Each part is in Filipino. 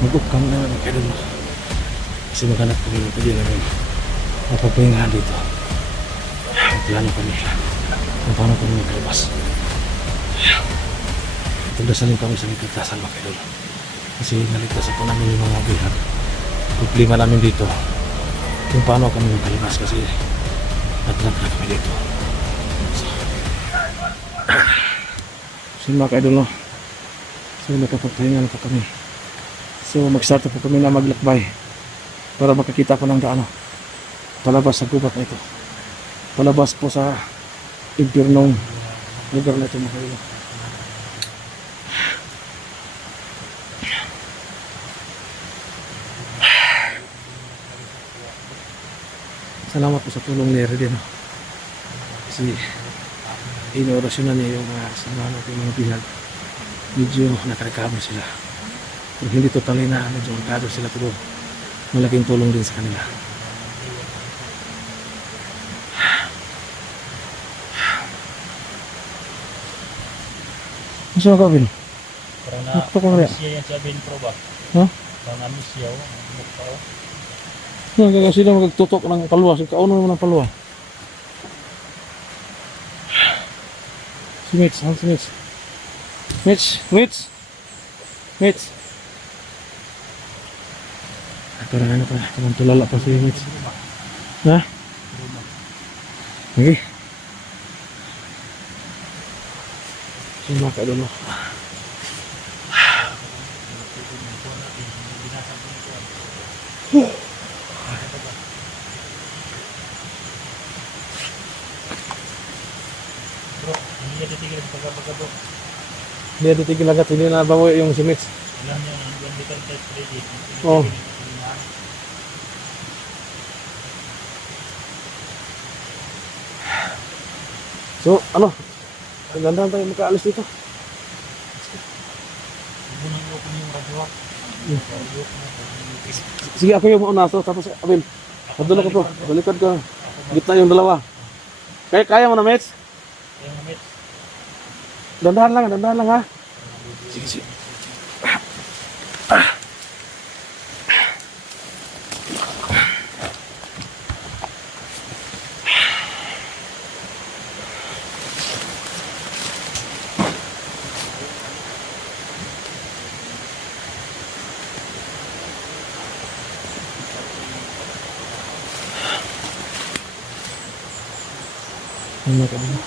mag-upcam na namin kayo doon. Kasi maghanap kami ng pwede namin mapagpahingahan dito. Plano kami kung paano kami magkalabas. Pagdasalin kami sa ligtasan mga kaidol. Kasi naligtasan po namin yung mga bihan. Problema namin dito kung paano kami magkalabas kasi natrap na kami dito. So mga kaidol, no? So nakapagpahinga na po kami. So mag-start po kami na maglakbay para makakita ko ng gaano palabas sa gubat na ito, palabas po sa impyernong lugar na ito mga kaidol. Salamat po sa tulong ni Redin, no? Kasi inorasyonan niya yung mga samahan natin mga bihag. Medyo nakarecover sila, pero hindi totally na medyo recover sila, pero malaking tulong din sa kanila. Masa ka, Bin? Parang Nakita ko rin. siya yan sabihin pro ba? Ha? Parang namin siya o. Mukha o. Kasi na magtutok ng palwa. Kauno naman ng palwa. Si Mitch. Saan si Mitch? Mitch! Parang ano pa. Parang tulala pa si Mitch. Ha? Okay. Sino ka doon? Bro, hindi niya titigil sa pagkabaga bro. Hindi na titigil agad. Hindi na bawo yung si Mitch. Ilan niya ang buwan dito ang test ready. Oh. So, ano? Ganda tayo makaalis dito. Bunang ko yung radyo. Sige, ako yung mauna to. Tapos, Abel, padula ko to. Balikad ka. Gitna yung dalawa. Kaya mo na, Mitch? Kaya nga met. Dandahan lang ha. Sige. Ano ka ba?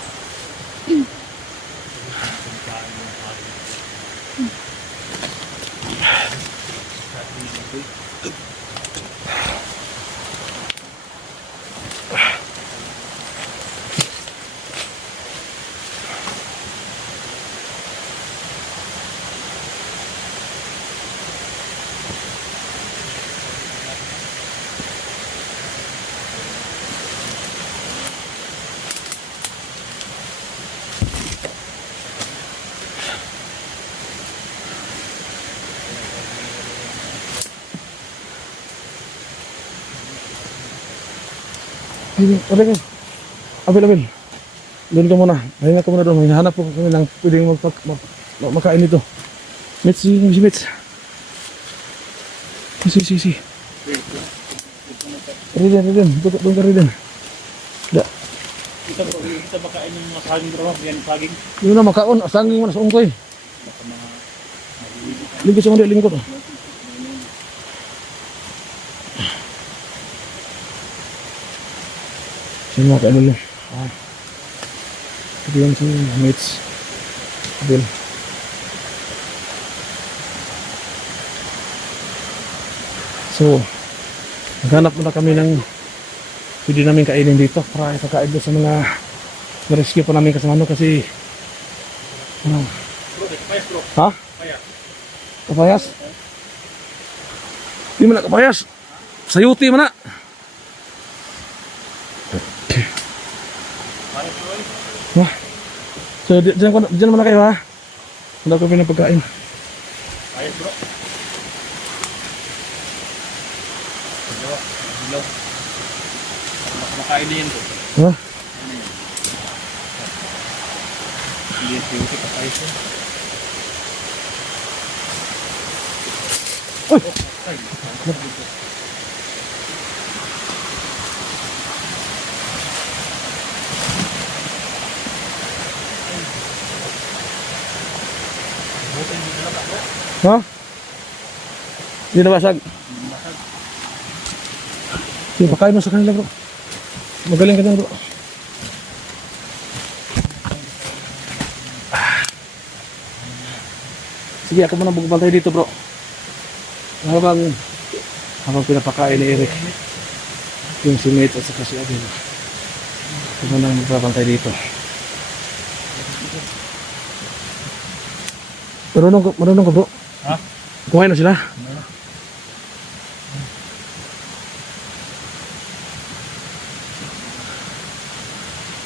Abel. Doon ka muna. Mahinga ka muna doon. May hanap po kami ng pwedeng makain dito. Mitch, si Mitch. Si. Riden. Doon ka Riden. Kita makain ng mga saging bro. Yan saging. Yun na makaon. Asangin mo na sa ungkoy. Lingkod sa mga lingkod. Sino mga kaano lang. Ito yan si Mitch. Abel. So, naghanap muna kami ng pwede namin kainin dito para ikakain doon sa mga na-rescue pa namin kasama kasi Bro, kapayas bro. ha? Kapayas? Di man na kapayas. Sayuti man na. Wah. So, dyan muna kayo ha. Wala ko pinapagkain. Kapayas bro. Dilaw. Makain din bro. Ha? Hindi yung kapayas bro. Uy! Ha? Hindi nabasag. Sige, pakain mo sa kanila bro. Magaling ka dyan bro. Sige, ako muna magbantay dito bro. Habang pinapakain ni Eric yung si Mate at saka si Abel. Ako muna magbantay dito. Marunong ka bro? Ha? Kumain na sila?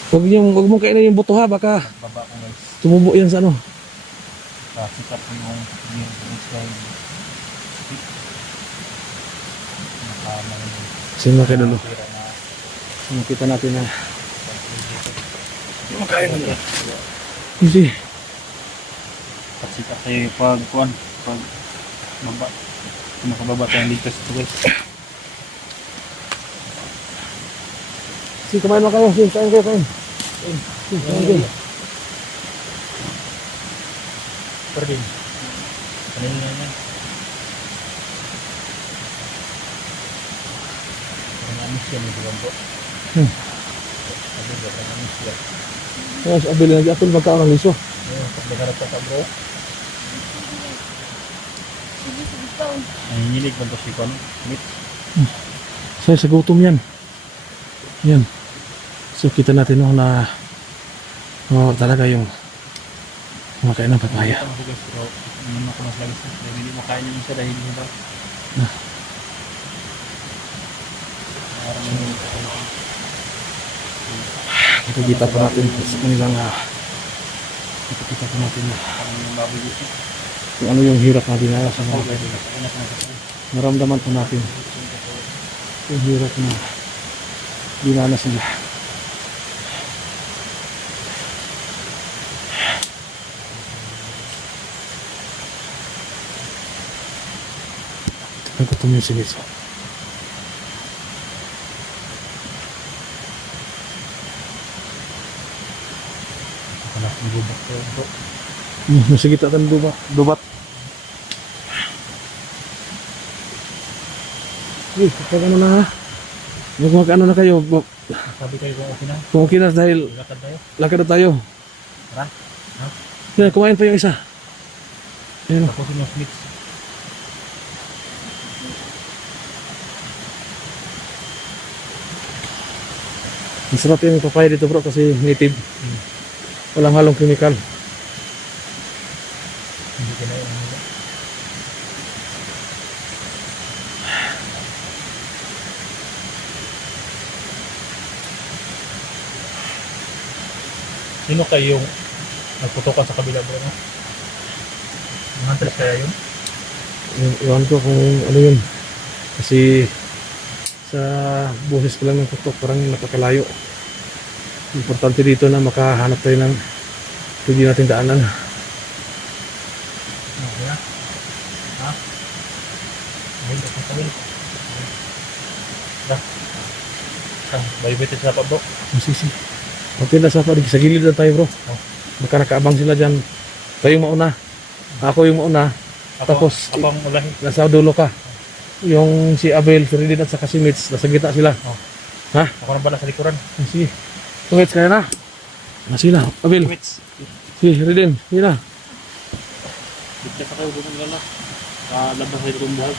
Huwag mong kainin yung buto ha, baka Baba ko guys. tumubo yan sa ano. Sikat yung guys. Sino kayo dulo? Makita natin na makain na nila. Hindi. Sikat tayo pag baba. Nakababa tayong likas ito guys. Sige, kumain na kayo. Sige, kain kayo, kain. Sige, kain kayo. Pardin. Kanina na yan. Amis yan yung buwan po. Amis yan. Kaya si Abel nag-apil magkaon ng liso. Pag nagharap ka bro. Nanginginig ba ito si Kon? Meat? Sa gutom yan. Yan. So kita natin no, na talaga yung kumakain ng papaya. Ito guys bro. Ano ko mas lagi sa dahil hindi makain yung isa dahil hindi ba? Nakikita pa natin sa kanilang nakikita pa natin na kung ano yung hirap na dinala sa mga naramdaman po natin yung hirap na dinanas nila. Nagkutom yung siniso. Nasa kita kan dubat. Kaya ano na ha? Magkano na kayo? Sabi kayo kung okay na? Kung okay na dahil Lakad tayo? lakad na tayo. Tara. Yan, kumain pa yung isa. Yan o. Tapusin yung snakes. Masarap yung papaya dito bro kasi native. Walang halong chemical. Hindi ka na yung Sino kayong nagputokan sa kabila bro? No? Mga kaya yun? Iwan ko kung ano yun. Kasi sa boses ko lang ng putok parang napakalayo. Importante dito na makahanap tayo ng pwede natin daanan. Okay na? Ha? Ayun, tapos kami. Bayo-bayo sa pa bro. Masisi. Okay na sa gilid na tayo bro. Baka nakaabang sila dyan. Tayo yung mauna. Ako yung mauna. Tapos Ako ang ulahin. nasa dulo ka. Yung si Abel, si Ridin at saka si Mitch, nasa gitna sila. Ha? Ako na bala sa likuran. Sige. Mitch, kaya na. Sila. Abel. Wits. Si Ridin. Sige na. Bigla pa kayo bumang lala. Labas sa itong buhag.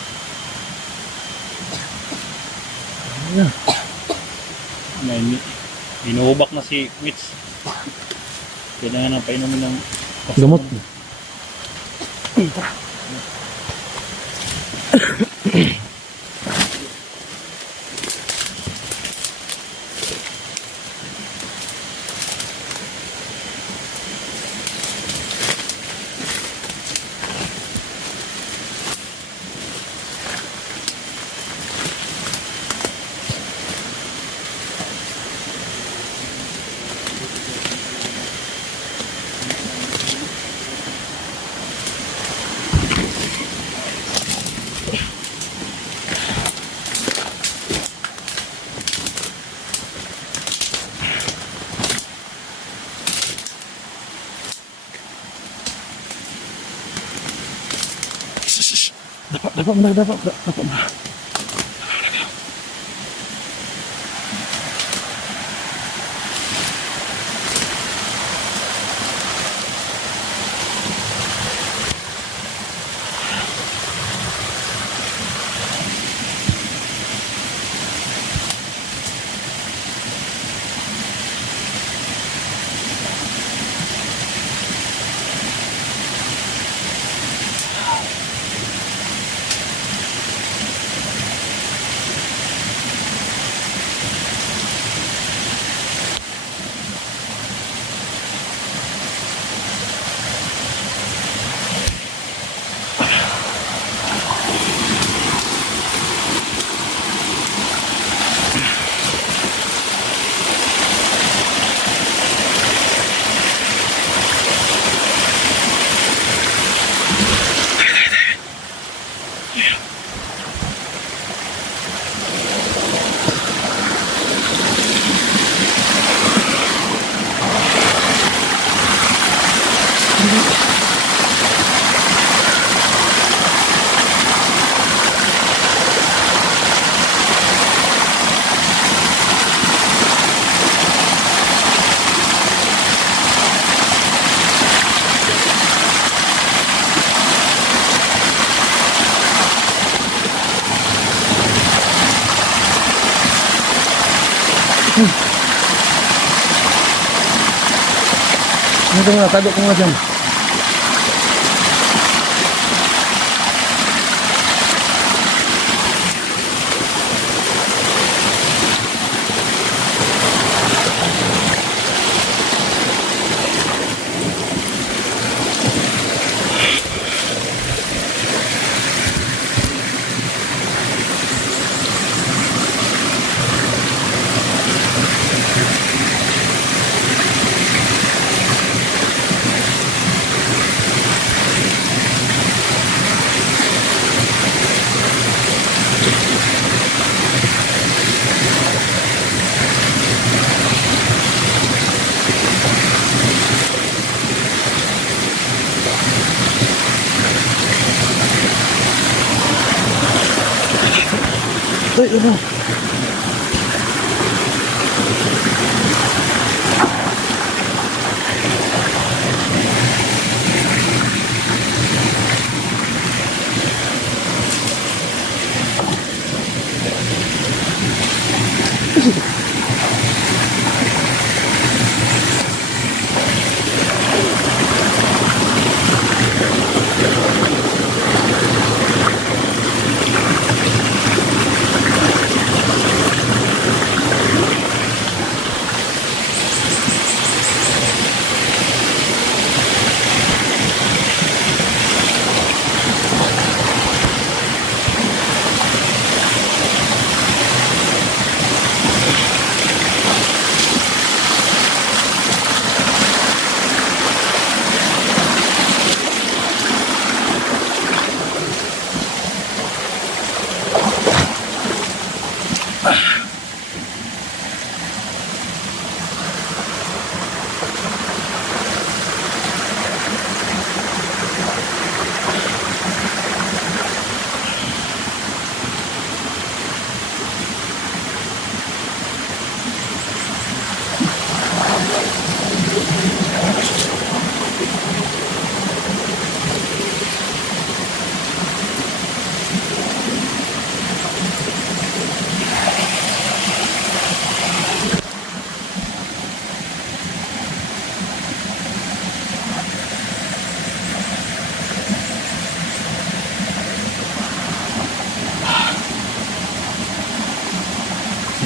Sige na. Inuubak na si Wits. Kailangan na painumin ng Gamot. Dapat mo na. Ito muna, tago ko muna dyan. Ay, ano?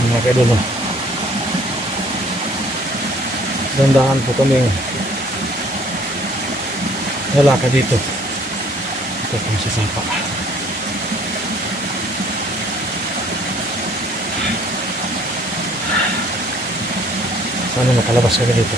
Mga kaidol, dandahan po kami lalakad dito. Ito pang sasapa. Sana makalabas kami dito.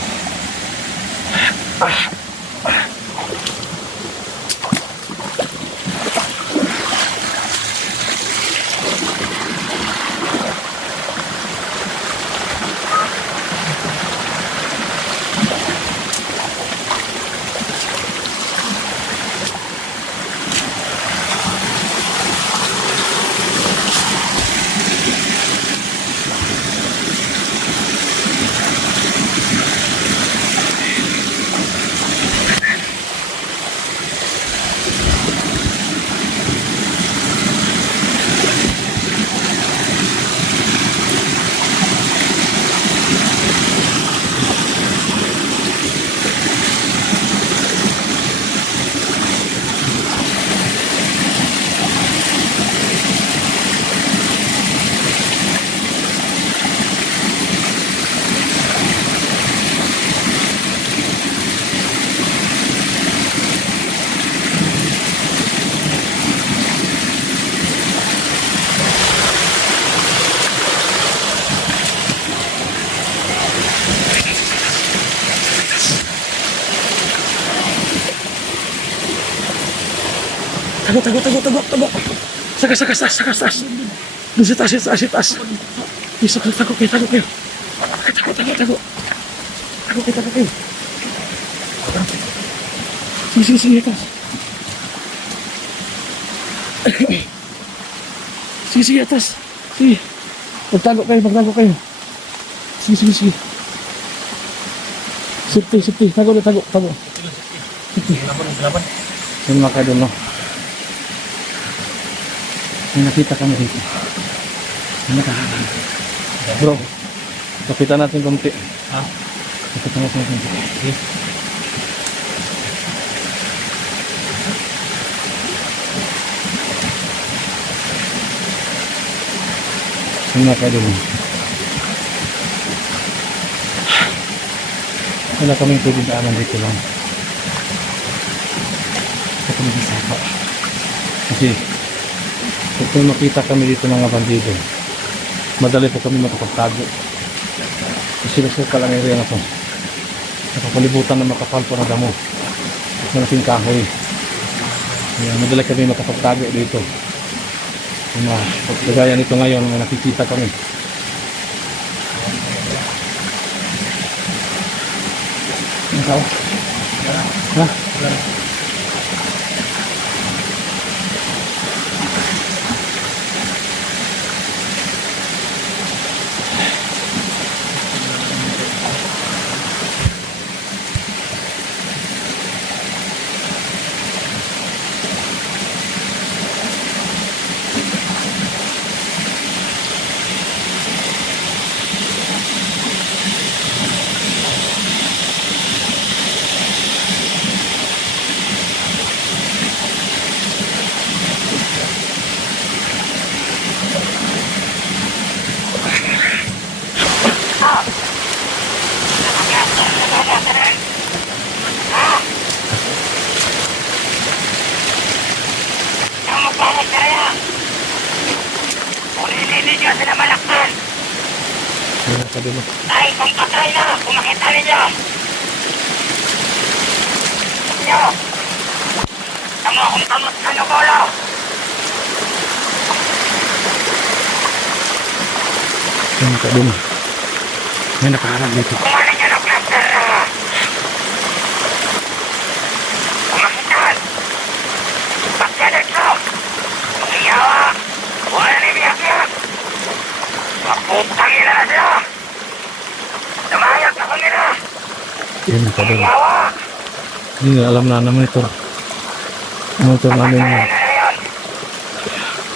Tago, tago, tago, tago, tago. Sakas, sakas, sakas, sakas, sakas. Doon sa taas, sa taas, sa taas. Isa ko, tago kayo, tago kayo. Tago, tago, tago. Tago kayo, tago kayo. Sige, sige, sige, atas. Sige, sige, atas. Sige. Magtago kayo, magtago kayo. Sige, sige, sige. Safety, safety. Tago na, tago, tago. Safety. Laban. Yun mga kaidol, no? May nakita kami dito. May nakahanan. Bro, kapitan natin kumti. Ha? Kapitan natin kumti. Okay. Yun mga kaidol, no? Wala kaming pwedeng daanan dito lang. Ito kami disapa. Kasi kung makita kami dito mga bandido, madali po kami makapagtago. Kasi nasuka lang area na to. Nakapalibutan na makapal po na damo. Sa nating kahoy. Kaya madali kami makapagtago dito. Yung mga paggaya nito ngayon, may nakikita kami. Ano tao? Ha? Ano sabi mo? Ay, kung patay na, kung makita ninyo. Ninyo, tamo akong tamot sa nubolo. Ano sabi mo? May nakaharap dito. Kumana nyo ng plaster na. Kung makitaan, pagkalit mo. Kung iyawa, wala na biyak-biyak. Maputang ina na sila. Lumayag na kami na. Yun ang sabi mo. Iyawa. Hindi na alam na naman ito. Motor namin yun. Pagkalit na yun.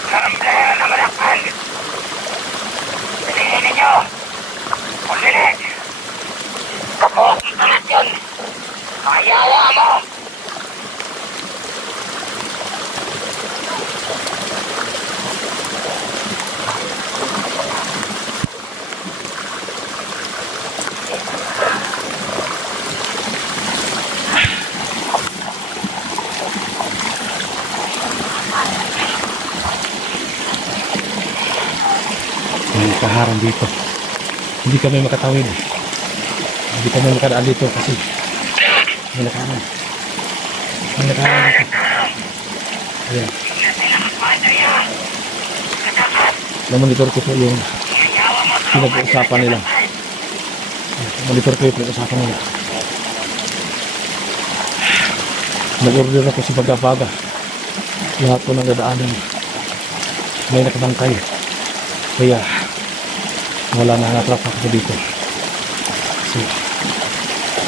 Karamblero na malakpan. Pilihin ninyo. Kung hindi, kabuhok ng talat yun. Kayawa mo. May kaharang dito. Hindi kami makatawid. Hindi kami makadaan dito kasi may nakaharang. May nakaharang dito. Ayan. Namonitor ko po yung pinag-uusapan nila. Monitor ko yung pinag-uusapan nila. Nag-order ako sa Baga-Baga. Lahat po ng dadaanan may nakabangkay. Kaya wala na, natrap ako dito. So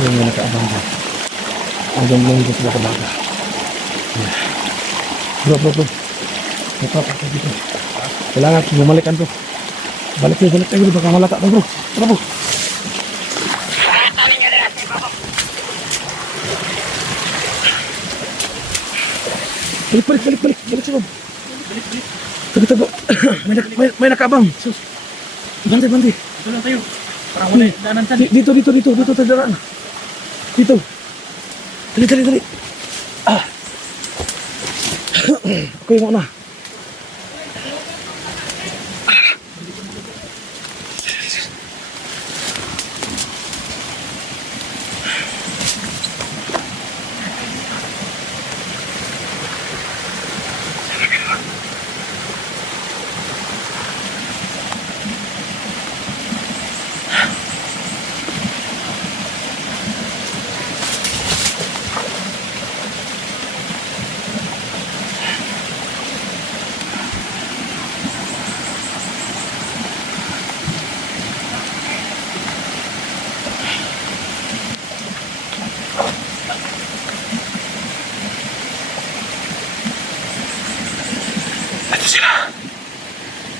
yun yung nakaabangkay. Hanggang linggo sa Baga-Baga. Bro. Natrap ako dito. Kailangan bumalikan to. Balik tayo, baka malata to, bro. Tara, bro. Balik sa loob. Tago. May nakaabang. Sus. Bante. Ito lang tayo. Para wala yung daanan dyan. Dito tayo daraan. Dito. Dali. Okay mo na. Ito sila.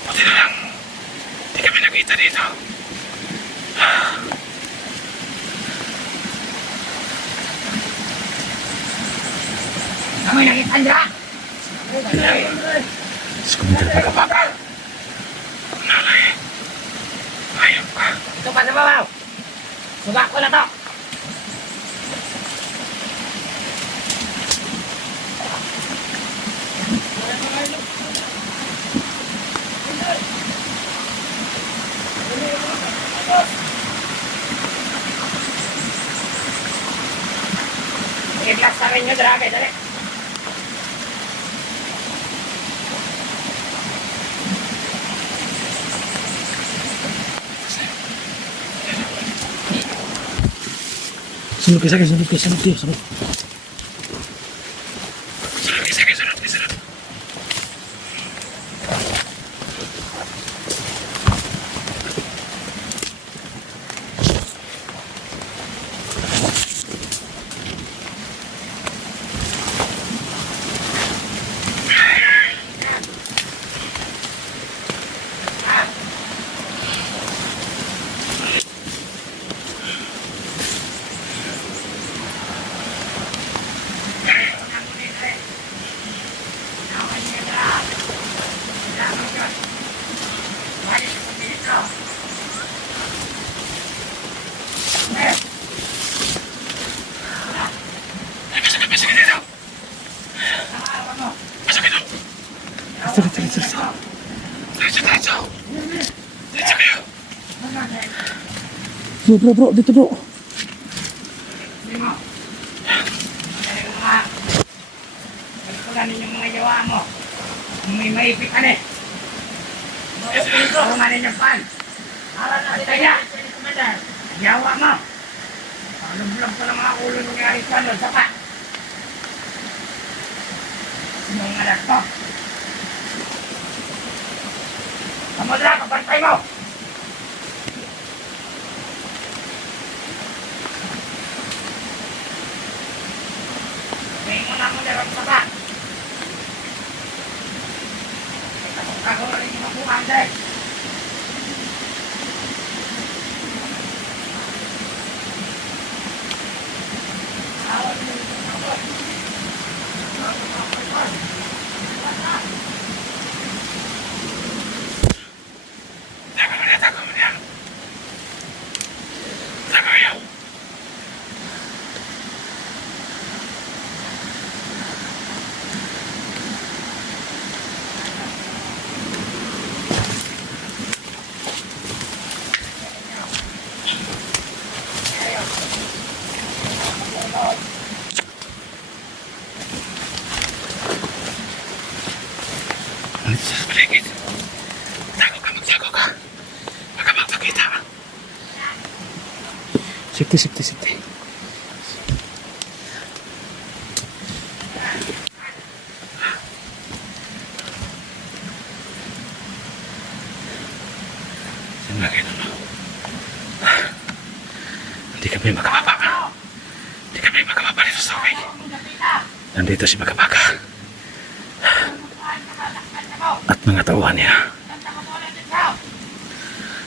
Buti na lang. Hindi kami nakita dito. Amoy langit, Andra! Sekunder baka-baka. Kunalay. Ayok ka. Ito pa sa babaw! Suga ko na to! I-blast namin nyo, Drake, dali! Sunod kayo sa akin, sunod kayo, sunod kayo, sunod. Sunod kayo sa akin, sunod kayo, sunod. Bro, dito bro. Pagpaganin yung mga yawa mo. May maipit ka na eh. Kumanin yung pan. Kaya, yawa mo. Alam-alam ko ng mga ulo nangyari sa ano, sapa. Sinong anak to? Kamodra, kapantay mo! Ngayon mo na mo darap sapa. Ako rin yung mabuhan dahil. Nandito sa paligid. Magtago ka. Huwag ka magpakita. Safety. Hindi kami makababa. Dito sa tubig. Nandito si Magabaka. At mga tauhan niya.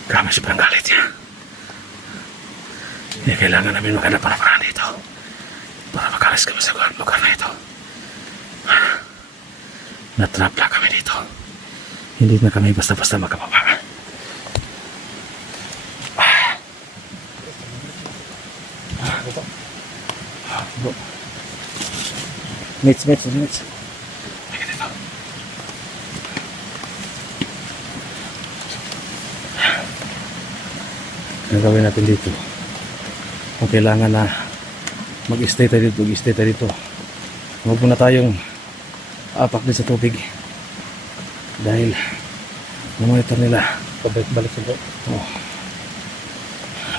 Grabe sobrang galit niya. Hindi kailangan namin maghanap ng paraan dito para makalis kami sa lugar na ito. Natrap lang kami dito. Hindi na kami basta-basta makababa. Mitch. Ang gawin natin dito, kung kailangan na mag-stay tayo dito, huwag muna tayong apak din sa tubig dahil namonitor nila pabalik sa loob.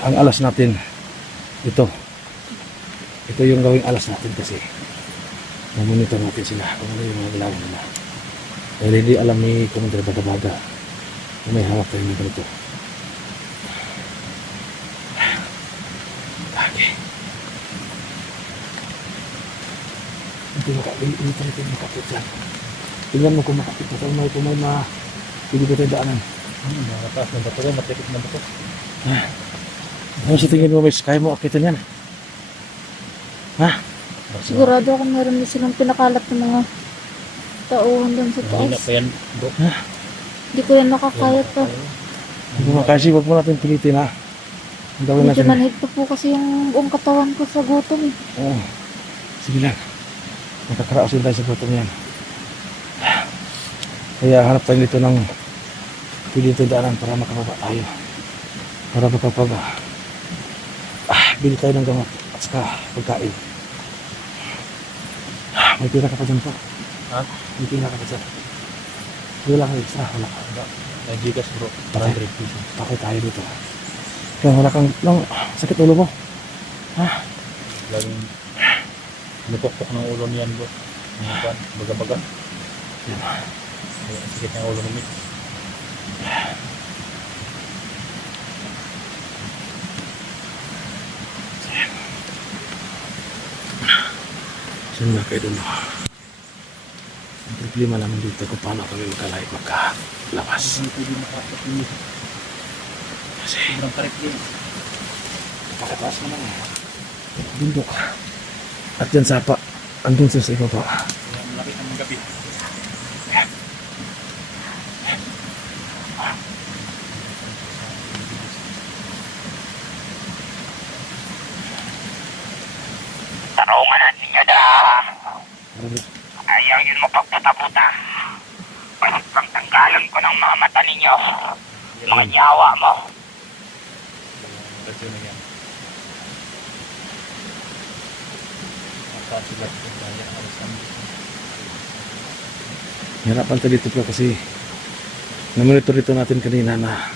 Ang alas natin ito yung gawing alas natin kasi namonitor natin sila kung ano yung mga ginagawa nila dahil hindi alam ni Commander Bagabaga na may hawak tayo ng ganito. Hindi tayo makapit dyan. Tingnan mo kung makakita tayo kung may pwede ba tayo daanan. Nakataas ng bato, matikip na bato. Ano sa tingin mo, Miss? Kaya mo akitan yan? Ha? Sigurado ako meron din silang pinakalat ng mga tauhan doon sa Mahina taas. pa yan, bro. Hindi ko yan nakakaya pa. Hindi mo kasi wag mo natin pilitin ha. Ang gawin Medyo natin. manhid pa po kasi yung buong katawan ko sa gutom eh. Oo. Sige lang. Makakaraosin tayo sa bottom yan. Kaya hanap tayo dito ng pwede ito daanan para makababa tayo. Para makapaba. Bili tayo ng gamot at saka pagkain. May pira ka pa dyan po. Ha? May pira ka pa dyan. Wala ka extra. Wala ka. May gigas, bro. 100 pesos. Takot tayo dito. Kaya wala kang sakit ulo mo. Laging nupokpok ng ulo niyan, bro. Baga-baga. Yan. Ay, ang sakit ng ulo ni Mitch. So mga kaidolo, ang problema naman dito kung paano kami magkalabas. Kasi Sobrang karit din. pakataas naman eh. Bundok. At yan sapa, andun sa ibaba. Ang laki ng gabi. Tarungan na ninyo da. Ayaw yun mapagputaputa. Pag tanggalan ko ng mga mata ninyo. Mga yawa mo. Radyo na yan. Mataas sila kung kaya. Alas kami. Hirapan tayo dito po kasi namonitor dito natin kanina na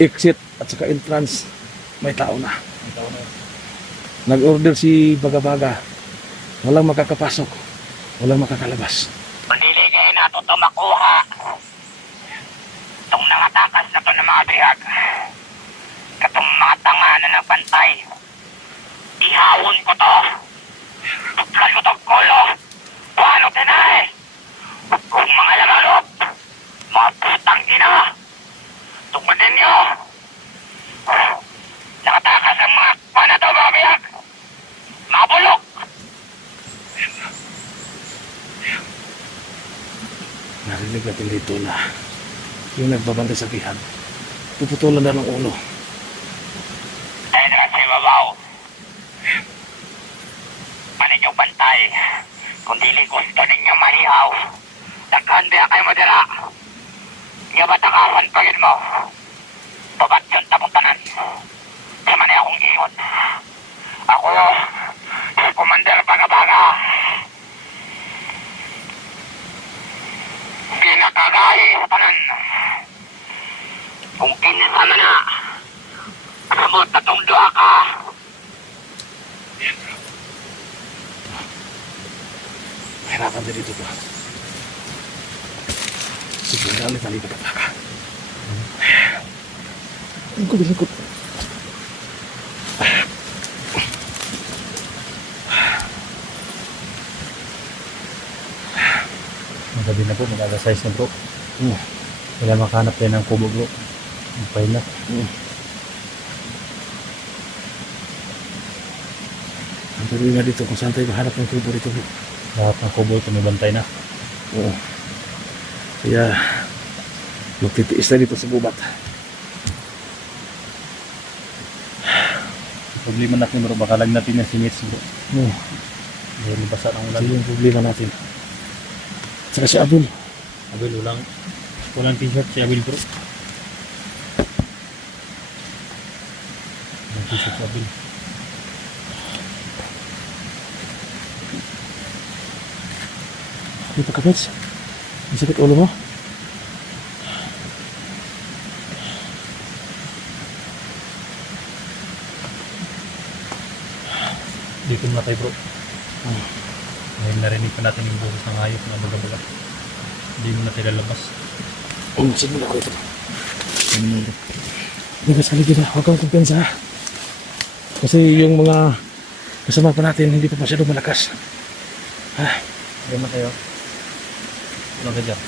exit at saka entrance may tao na. Ang tao na yun. Nag-order si Baga-Baga. Walang makakapasok. Walang makakalabas. Pagdili kayo na ito makuha. Itong nangatakas na ito ng mga bihag. Katong mga tanga na nagbantay. Ihawon ko to. Tukal ko tong kolo. Paano tinay? Kung mga lamalop. Mga putang ina. Tukunin nyo. Nakatakas ang mga pana to mga bihag. Mga bulok. Narinig natin dito na yung nagbabantay sa bihag. Puputulan na ng ulo. Tayo na sa ibabaw. Maninyo bantay. Kung dili gusto ninyo malihaw. Takhan biya kayo madala. Nga batakawan pa yun mo. Babat yun tapuntanan. Sama na akong iyon. Ako, si Commander Baga-Baga. Pinakagahi sa tanan. Kung kinasama na, kamot na tong doa ka. Mahirapan din dito ba? Sige, dali tali ka Baga. Lingkod. Magabi na po, mag-alas 6 na, bro. Hmm. Wala makahanap tayo ng kubo, bro. Ang pahin na. Ang tuloy na dito kung saan tayo mahanap ng tubo dito. Lahat ng kubo ito may bantay na. Oo. Kaya magtitiis na dito sa gubat. Problema natin, bro. Baka lag natin yung singits, bro. Oo. Dahil basa ng ulan. Ito yung problema natin. Saka si Abel. Abil, walang t-shirt si Abil, bro. Walang t-shirt si Abil. Dito ka, Pets. Ang sakit ulo mo. Dito muna tayo, bro. Ngayon narinig pa natin yung boses ng hayop na baga-baga. Hindi mo na tayo lalabas. Sige na ko ito. Hindi ka sa ligid ha. Huwag kang kumpensa ha. Kasi yung mga kasama pa natin hindi pa masyadong malakas. Ha? Diyan na kayo. Ano ka dyan?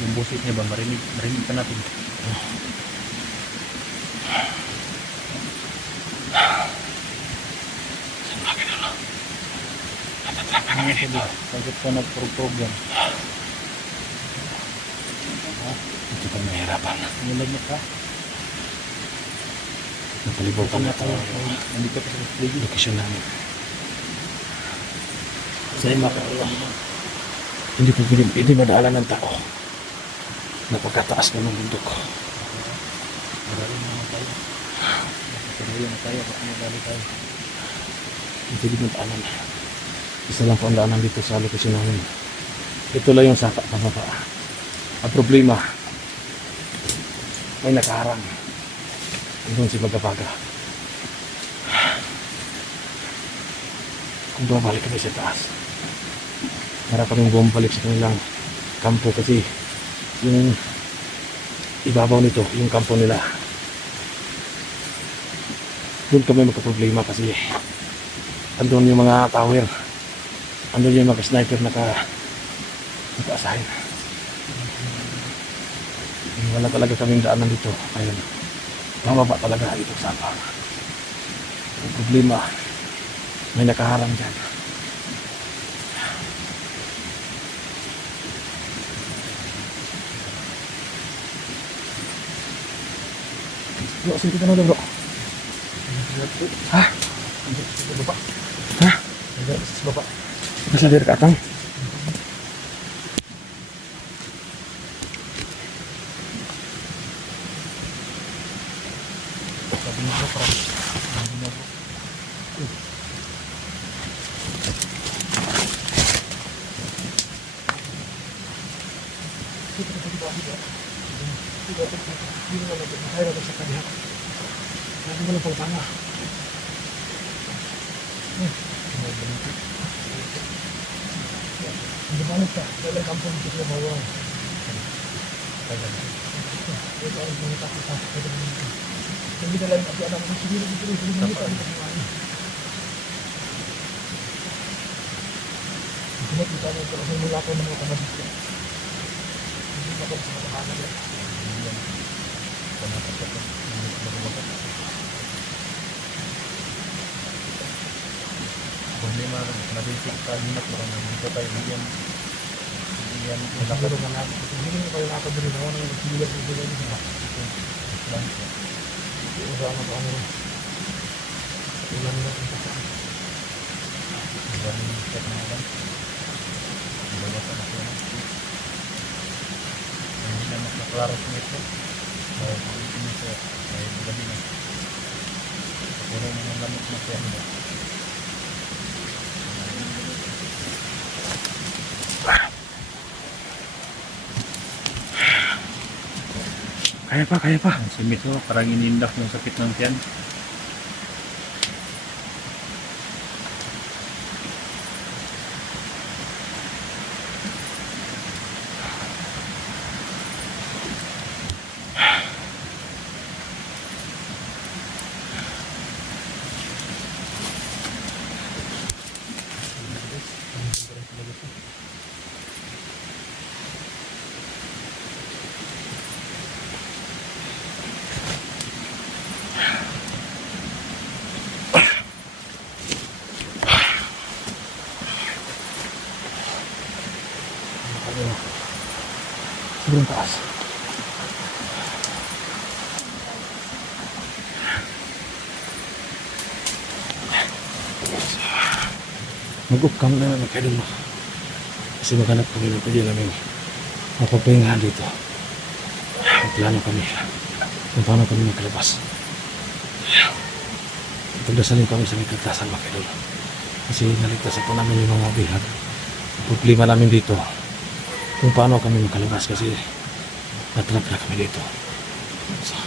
Yung busit niya ba? Marinig pa natin. Ano siya dito? Sagot ka nag-program. Ito pa mahirapan. Nilag ka? Napalibaw ka na tayo. Nandito ka sa studio. Lokasyon namin. Sa makakala. Hindi po hindi madaalan ng tao. Napagkataas na ng bundok. Marami naman tayo. Nakasalayo na tayo. Baka madali tayo. Hindi madaanan. Isa lang po ang daanan dito sa lokasyon namin. Ito lang yung sapa pababa. Ang problema, may nakaharang. Doon si Bagabaga. Kung bumabalik kami sa taas, para kaming bumabalik sa kanilang kampo kasi yung ibabaw nito, yung kampo nila. Doon kami magkaproblema kasi andun yung mga tower, andun yung mga sniper naka-assign. Wala talaga kaming daanan dito. Ayun. Mababa talaga ito sa apa. Ang problema, may nakaharang dyan. Bro, sige ka na bro. Ha? Sa baba. Ha? Sa baba. Nasa dir ka atang? Sabi niyo bro, parang hindi na bro. Problema rin, nabisik ka hinap mo rin, dito tayo bigyan malakad na natin. Hindi mo kayo nakabili na ako ng sigilan ng sigilan ng sigilan. Usahan na ba ano rin? Ulan nila kung saan. Ulan nila kung saan na lang. Ulan na siya. Hindi na makaklaro sa ito. Dahil hindi siya, dahil gabi na. Puro mga lamok na siya. Kaya pa, kaya pa. Si Mito, parang inindak yung sakit ng tiyan. Sobrang taas. Mag-up ka muna naman kayo mo. Kasi maghanap kami ng pwede namin mapapahingahan dito. Magplano kami kung paano kami magkalabas. Pagdasalin kami sa may kaltasan mga kayo. Kasi naligtasan po namin yung mga bihag. Ang problema namin dito kung paano kami makalabas kasi natrap na kami dito. So,